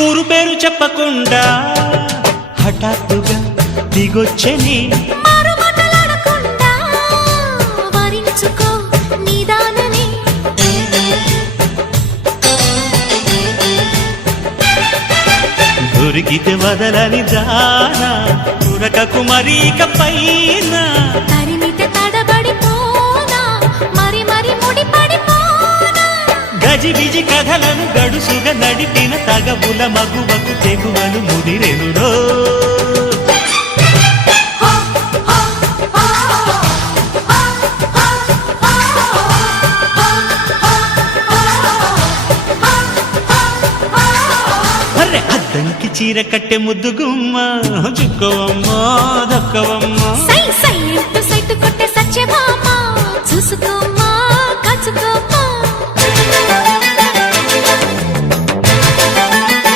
ఊరు పేరు చెప్పకుండా హఠాత్తుగా దిగొచ్చని దొరికితే వదలని జానా ఉరకకు మరీక పైన తరిమితే తడబడిపోనా మరి మరి ముడిపడిపోనా గజిబిజి కథలను గడుసుగా నడిపిన తగబుల మగువకు తెగువలు ముదిరెనురో అద్దంకి చీర కట్టె ముద్దుగుమ్మ చుక్కవమ్మా దక్కవమ్మా సై సై సైటు కొట్టే సత్యభామ చూసుకోమ్మా